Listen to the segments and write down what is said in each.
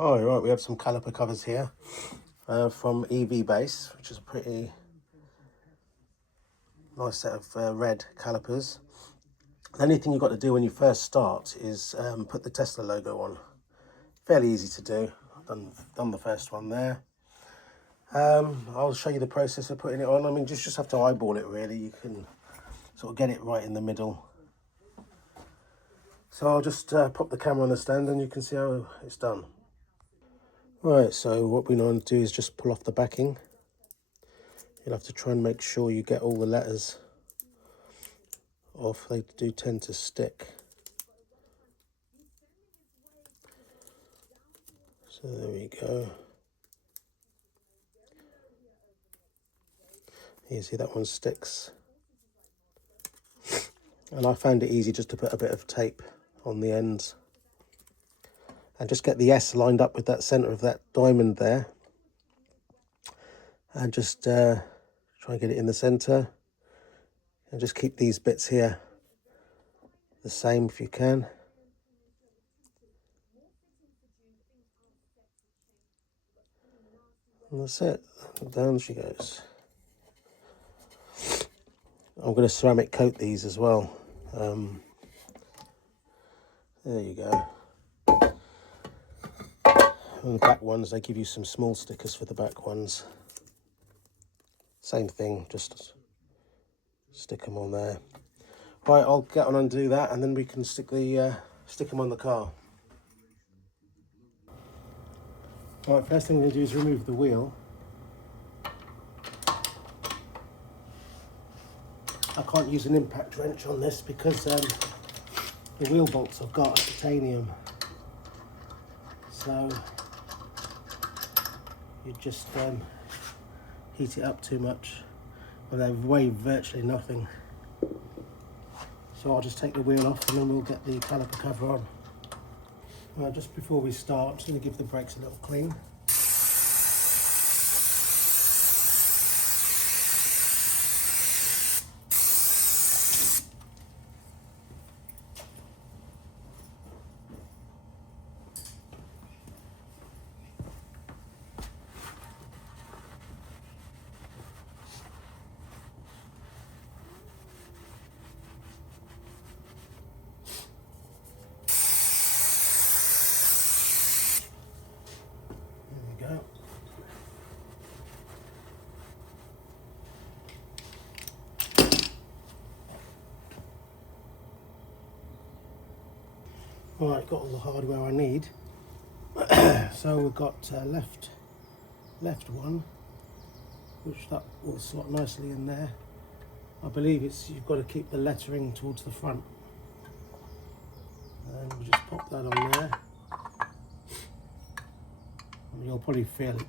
Oh, right, we have some caliper covers here from EV Base, which is a pretty nice set of red calipers. The only thing you've got to do when you first start is put the Tesla logo on. Fairly easy to do. I've done the first one there. I'll show you the process of putting it on. I mean, just have to eyeball it really. You can sort of get it right in the middle. So I'll just pop the camera on the stand and you can see how it's done. Right, so what we normally do is just pull off the backing. You'll have to try and make sure you get all the letters off. They do tend to stick. So there we go. You see that one sticks. And I found it easy just to put a bit of tape on the ends. And just get the S lined up with that centre of that diamond there. And just try and get it in the centre. And just keep these bits here the same if you can. And that's it. Down she goes. I'm going to ceramic coat these as well. There you go. And the back ones, they give you some small stickers for the back ones. Same thing, just stick them on there. Right, I'll get on and do that, and then we can stick them on the car. Right, first thing we're going to do is remove the wheel. I can't use an impact wrench on this because the wheel bolts I've got are titanium. So you just heat it up too much, and they weigh virtually nothing. So I'll just take the wheel off and then we'll get the caliper cover on. Well, just before we start, I'm just going to give the brakes a little clean. Go. Right, got all the hardware I need. So we've got left one, which that will slot nicely in there. I believe you've got to keep the lettering towards the front. And we'll just pop that on there. And you'll probably feel it.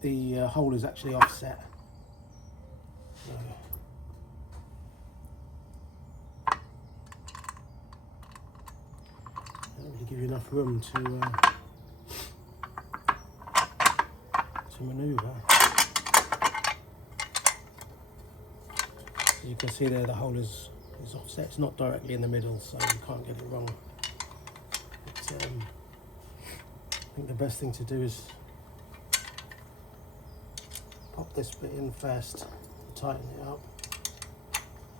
The hole is actually offset. So, don't really give you enough room to manoeuvre. As you can see there, the hole is offset. It's not directly in the middle, so you can't get it wrong. But, I think the best thing to do is pop this bit in first, tighten it up,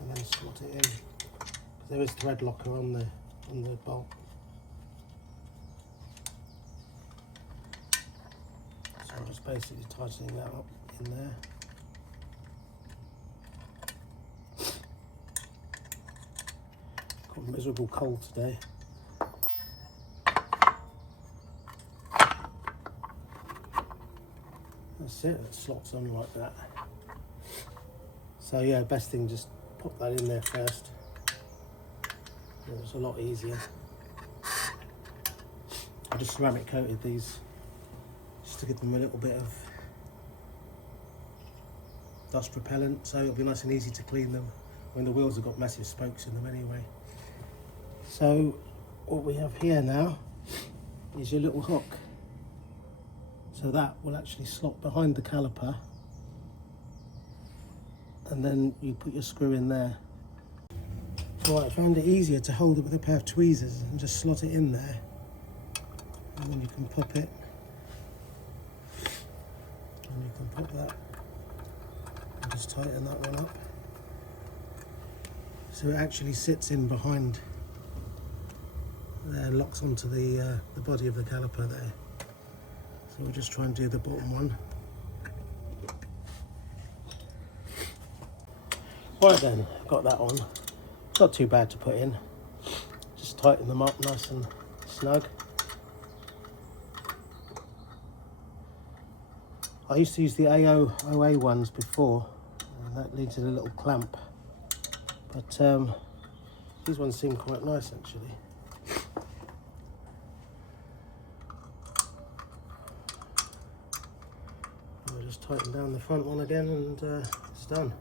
and then slot it in. Because there is thread locker on the bolt. So I'm just basically tightening that up in there. Got a miserable cold today. That's it, it slots on like that. So yeah, best thing, just pop that in there first. It's a lot easier. I just ceramic coated these just to give them a little bit of dust repellent, so it'll be nice and easy to clean them when the wheels have got massive spokes in them anyway. So what we have here now is your little hook. So that will actually slot behind the caliper, and then you put your screw in there. Right, I found it easier to hold it with a pair of tweezers and just slot it in there, and then you can pop it, and you can pop that and just tighten that one up so it actually sits in behind there, locks onto the body of the caliper there. So we'll just try and do the bottom one. Right then, got that on. Not too bad to put in. Just tighten them up nice and snug. I used to use the AOA ones before, and that needed a little clamp. But these ones seem quite nice actually. I'll just tighten down the front one again and it's done.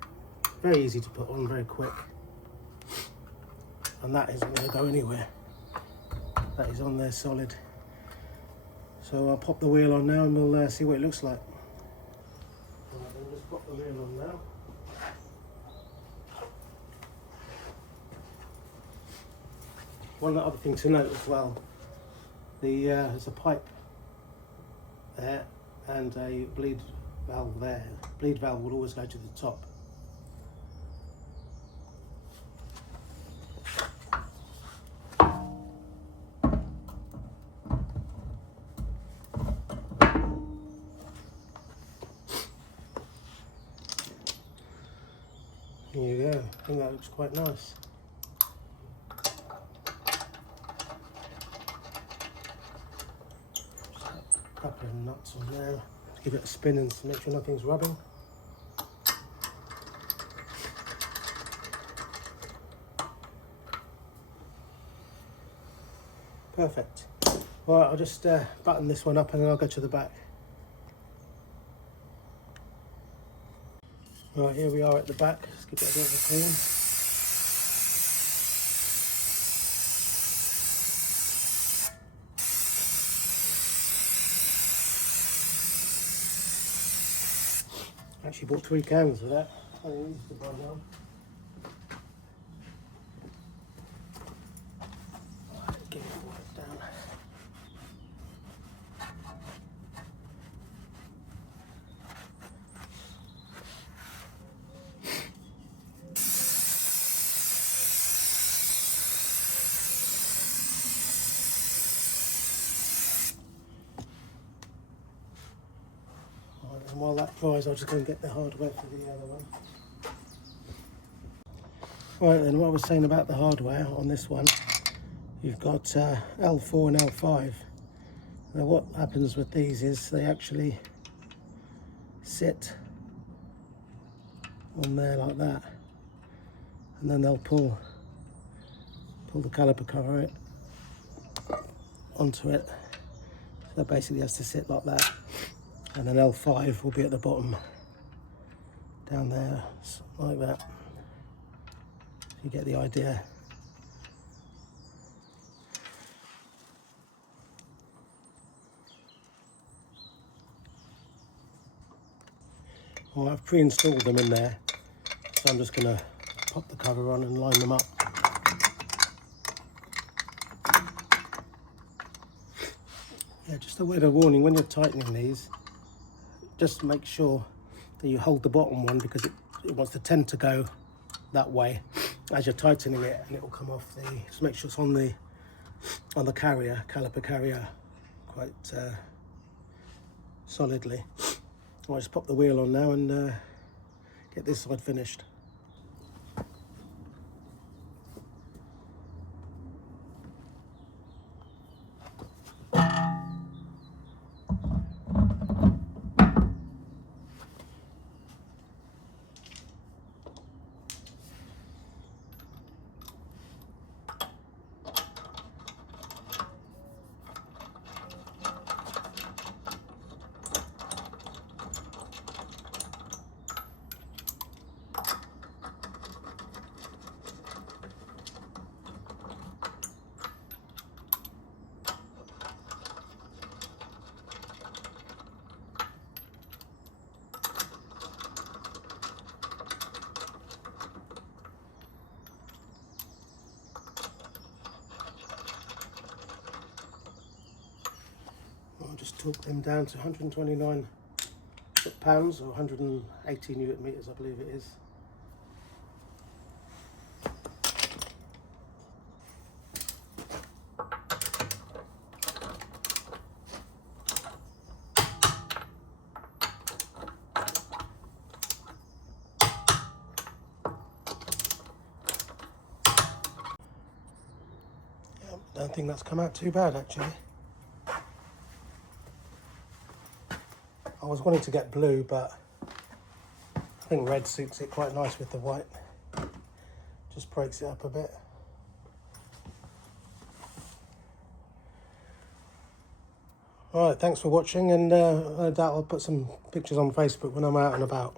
Very easy to put on, very quick. And that isn't going to go anywhere. That is on there solid. So I'll pop the wheel on now and we'll see what it looks like. Alright, then just pop the wheel on now. One other thing to note as well, there's a pipe there and a bleed valve there. Bleed valve will always go to the top. There you go, I think that looks quite nice. A couple of nuts on there, give it a spin and make sure nothing's rubbing. Perfect. Alright, I'll just button this one up and then I'll go to the back. Right, here we are at the back. Let's give it a bit of a clean. Actually bought 3 cans of that. I used to buy one. Right, get it wiped down. And while that dries, I'll just go and get the hardware for the other one. Right then, what I was saying about the hardware on this one, you've got L4 and L5. Now what happens with these is they actually sit on there like that, and then they'll pull the caliper cover it onto it. So it basically has to sit like that. And then L5 will be at the bottom, down there, like that. You get the idea. Well, I've pre-installed them in there, so I'm just going to pop the cover on and line them up. Yeah, just a word of warning, when you're tightening these, just make sure that you hold the bottom one because it wants to tend to go that way as you're tightening it, and it will come off the, just make sure it's on the carrier, caliper carrier, quite solidly. I'll just pop the wheel on now and get this side finished. just torque them down to 129 foot-pounds or 180 newton meters, I believe it is. Don't think that's come out too bad actually. I was wanting to get blue, but I think red suits it quite nice with the white. Just breaks it up a bit. Alright, thanks for watching, and no doubt I'll put some pictures on Facebook when I'm out and about.